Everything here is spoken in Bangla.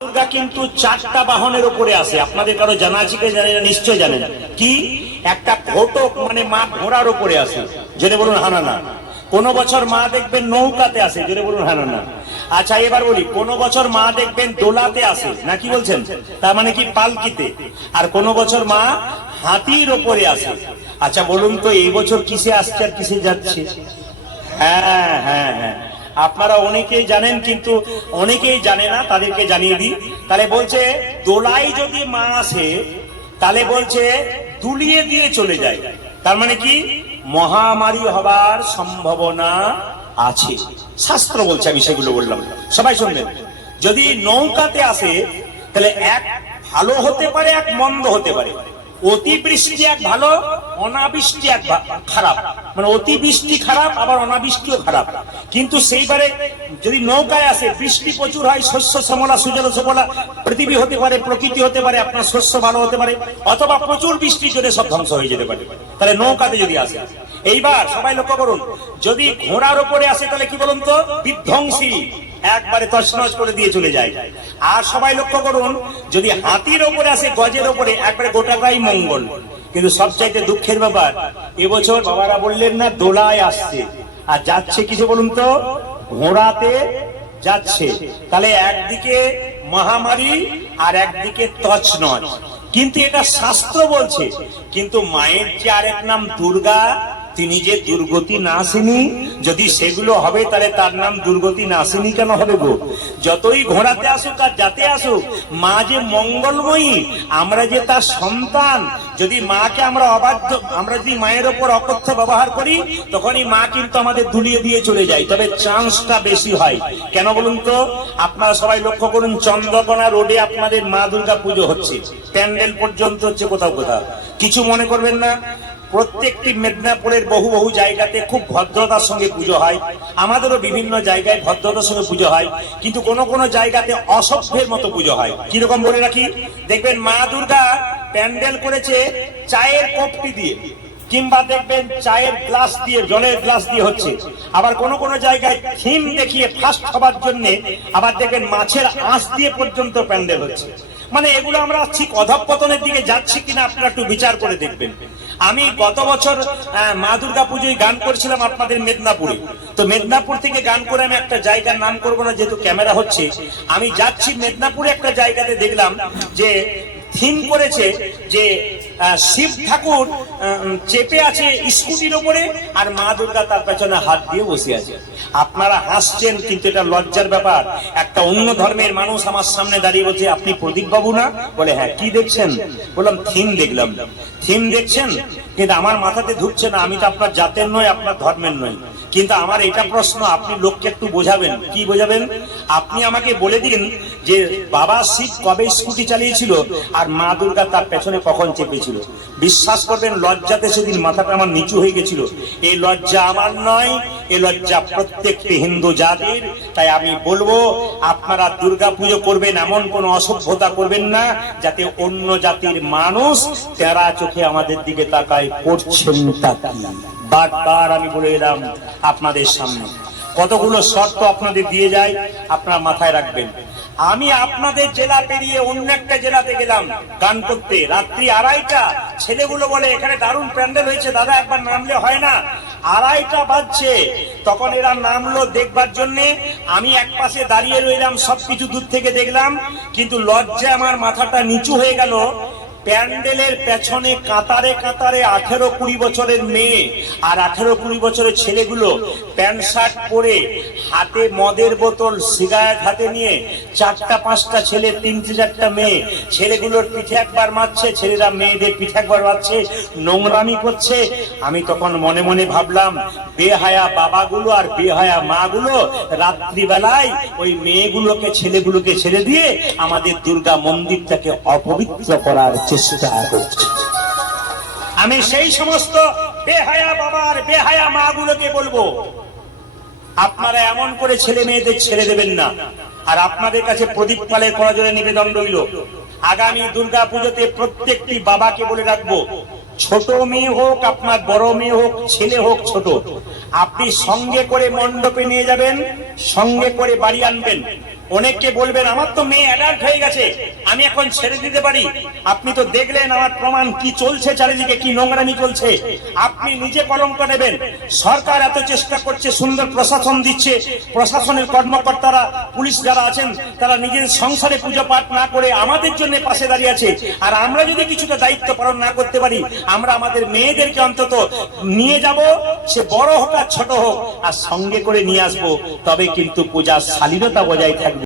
দুর্গা কিন্তু চারটা বাহনের উপরে আসে। আপনাদের কারো জানা আছে কি জানেন না? নিশ্চয় জানেন। কি? একটা ঘটক মানে মা ঘোড়ার উপরে আসে, জোরে বলুন হানা না। কোন বছর মা দেখবেন নৌকাতে আসে, জোরে বলুন হানা না। আচ্ছা এবার বলি, কোন বছর মা দেখবেন দোলাতে আসে, না কি বলছেন? তার মানে কি পালকিতে। আর কোন বছর মা হাতির উপরে আসে। আচ্ছা বলুন তো এই বছর কিসে আসছে আর কিসে যাচ্ছে? হ্যাঁ হ্যাঁ হ্যাঁ, আপনারা অনেকেই জানেন কিন্তু অনেকেই জানে না, তাদেরকে জানিয়ে দিই। তাহলে বলছে দোলাই যদি মা আসে তাহলে বলছে দুলিয়ে দিয়ে চলে যায়। তার মানে কি? মহামারী হবার সম্ভাবনা আছে, শাস্ত্র বলছে। আমি সেগুলো বললাম, সবাই শুনবেন। যদি নৌকাতে আসে তাহলে এক ভালো হতে পারে, এক মন্দ হতে পারে। অতিবৃষ্টি এক ভালো, অনাবৃষ্টি এক খারাপ। মানে অতিবৃষ্টি খারাপ, আবার অনাবৃষ্টিও খারাপ। কিন্তু সেইবারে যদি নৌকায় আসে, বৃষ্টি প্রচুর হয়, শস্য শ্যামলা সুজল সুফলা পৃথিবী হতে পারে, প্রকৃতি হতে পারে, আপনার শস্য ভালো হতে পারে, অথবা প্রচুর বৃষ্টির জন্য সব ধ্বংস হয়ে যেতে পারে। তাহলে নৌকাতে যদি আসে। এইবার সবাই লক্ষ্য করুন, যদি ঘোড়ার উপরে আসে তাহলে কি বলুন তো? বিধ্বংসী, একবারে তছনছ করে দিয়ে চলে যায়। আর সবাই লক্ষ্য করুন, যদি হাতির ওপরে আসে, গজের ওপরে, একবারে গোটাটাই মঙ্গল। কিন্তু সবচাইতে দুঃখের ব্যাপার, এবছর বাবারা বললেন না দোলায় আসছে, আর যাচ্ছে কিসে বলুন তো? ঘোড়াতে যাচ্ছে। তাহলে একদিকে মহামারী আর একদিকে তছনছ। কিন্তু এটা শাস্ত্র বলছে। কিন্তু মায়ের যে আরেক নাম দুর্গা, তিনি যে দুর্গতি নাশিনী, যদি সেগুলো হবে তাহলে তার নাম দুর্গতি নাশিনী কেন হবে গো? যতই ঘোড়াতে আসুক আর যাতে আসুক, মা যে মঙ্গলময়ী, আমরা যে তার সন্তান। যদি মাকে আমরা অবাধ্য, আমরা যদি মায়ের ওপর অকথ্য ব্যবহার করি, তখনই মা কিন্তু আমাদের দুলিয়ে দিয়ে চলে যায়। তবে চান্সটা বেশি হয়। কেন বলুন তো? আপনারা সবাই লক্ষ্য করুন, চন্দ্রকোনা রোডে আপনাদের মা দুর্গা পুজো হচ্ছে, প্যান্ডেল পর্যন্ত হচ্ছে কোথাও কোথাও। কিছু মনে করবেন না। প্রত্যেকটি মেদিনীপুরের বহু বহু জায়গাতে খুব ভদ্রতার সঙ্গে পুজো হয়। আমাদেরও বিভিন্ন জায়গায় ভদ্রতার সঙ্গে পুজো হয়, কিন্তু কোনো কোনো জায়গাতে অসভ্যের মতো পুজো হয়। কিরকম বলে রাখি, দেখবেন মা দুর্গা প্যান্ডেল করেছে চায়ের কপটি দিয়ে, কিংবা দেখবেন চায়ের গ্লাস দিয়ে, জলের গ্লাস দিয়ে হচ্ছে। আবার কোন কোন জায়গায় থিম দেখিয়ে ফার্স্ট হবার জন্য আবার দেখবেন মাছের আঁশ দিয়ে পর্যন্ত প্যান্ডেল হচ্ছে। মানে এগুলো আমরা ঠিক অধঃপতনের দিকে যাচ্ছি কিনা আপনারা একটু বিচার করে দেখবেন। আমি গত বছর মা দুর্গা পুজোয় গান করেছিলাম আপনাদের মেদিনীপুরে। তো মেদিনীপুর থেকে গান করে আমি একটা জায়গার নাম করবো না, যেহেতু ক্যামেরা হচ্ছে। আমি যাচ্ছি মেদিনীপুরে, একটা জায়গাতে দেখলাম যে থিম করেছে যে শিব ঠাকুর চেপে আছে স্কুটির ওপরে, আর মা দুর্গা তার পেছনে হাত দিয়ে বসে আছে। আপনারা হাসছেন, কিন্তু এটা লজ্জার ব্যাপার। একটা অন্য ধর্মের মানুষ আমার সামনে দাঁড়িয়ে বলছে, আপনি প্রদীপ বাবু না? বলে হ্যাঁ। কি দেখছেন? বললাম থিম দেখলাম। থিম দেখছেন? কিন্তু আমার মাথাতে ঢুকছে না। আমি তো আপনার জাতের নই, আপনার ধর্মের নই। কিন্তু আমার এটা প্রশ্ন, আপনি লোককে একটু বোঝাবেন। কি বোঝাবেন? আপনি আমাকে বলে দিন যে বাবা শিব কবে স্কুটি চালিয়েছিল, আর মা দুর্গা তার পেছনে কখন চেপেছিল। বিশ্বাস করবেন, লজ্জাতে সেদিন মাথাটা আমার নিচু হয়ে গেছিল। এই লজ্জা আমার নয়, এই লজ্জা প্রত্যেকটি হিন্দু জাতির। তাই আমি বলবো, আপনারা দুর্গা পুজো করবেন, এমন কোন অসভ্যতা করবেন না যাতে অন্য জাতির মানুষ তেরা চোখে আমাদের দিকে তাকায়। করছেন তা কি? বারবার আমি বলে এলাম আপনাদের সামনে। কতগুলো শর্ত আপনাদের দিয়ে যায়, আপনারা মাথায় রাখবেন। আমি আপনাদের জেলা পেরিয়ে অন্য একটা জেলাতে গেলাম গান করতে, রাত্রি 2:30। ছেলেগুলো বলে এখানে দারুণ প্যান্ডেল হয়েছে দাদা, একবার নামলে হয় না? 2:30 বাজছে, তখন এরা নামলো দেখবার জন্যে। আমি এক পাশে দাঁড়িয়ে রইলাম, সবকিছু দূর থেকে দেখলাম, কিন্তু লজ্জায় আমার মাথাটা নিচু হয়ে গেল। প্যান্ডেলের পেছনে কাতারে কাতারে 18-20 বছরের মেয়ে আর 18-20 বছরের ছেলেগুলো প্যান্ট শার্ট পরে, হাতে মদের বোতল, সিগারেট হাতে নিয়ে, 4টা-5টা ছেলে, 3-4টা মেয়ে। ছেলেগুলোর পিঠে একবার মারছে, ছেলেরা মেয়েদের পিঠে একবার মারছে, নোংরামি করছে। আমি তখন মনে মনে ভাবলাম, বেহায়া বাবাগুলো আর বেহায়া মাগুলো রাত্রিবেলায় ওই মেয়েগুলোকে, ছেলেগুলোকে ছেড়ে দিয়ে আমাদের দুর্গা মন্দিরটাকে অপবিত্র করার চেষ্টা করছে। আমি সেই সমস্ত বেহায়া বাবা আর বেহায়া মা গুলোকে বলবো, আপনারা এমন করে ছেলে মেয়েদের ছেড়ে দেবেন না। আর আপনাদের কাছে প্রদীপ পালের করজোড়ে নিবেদন রইল, আগামী দুর্গা পুজোতে প্রত্যেকটি বাবাকে বলে রাখবো, ছোট মেয়ে হোক, আপনার বড় মেয়ে হোক, ছেলে হোক ছোট, আপনি সঙ্গে করে মণ্ডপে নিয়ে যাবেন, সঙ্গে করে বাড়ি আনবেন। অনেককে বলবেন আমার তো মেয়ে অ্যাডাল্ট হয়ে গেছে, আমি এখন ছেড়ে দিতে পারি। আপনি তো দেখলেন আমার প্রমাণ কি চলছে, চারিদিকে কি নোংরামি চলছে। আপনি নিজে কলঙ্ক নেবেন। সরকার এত চেষ্টা করছে, সুন্দর প্রশাসন দিচ্ছে, প্রশাসনের কর্মকর্তারা, পুলিশ যারা আছেন তারা নিজেদের সংসারে পুজো পাঠ না করে আমাদের জন্য পাশে দাঁড়িয়ে আছে। আর আমরা যদি কিছুটা দায়িত্ব পালন না করতে পারি, আমরা আমাদের মেয়েদেরকে অন্তত নিয়ে যাব, সে বড় হোক আর ছোট হোক, আর সঙ্গে করে নিয়ে আসবো, তবে কিন্তু পূজার শালীনতা বজায় থাকবে।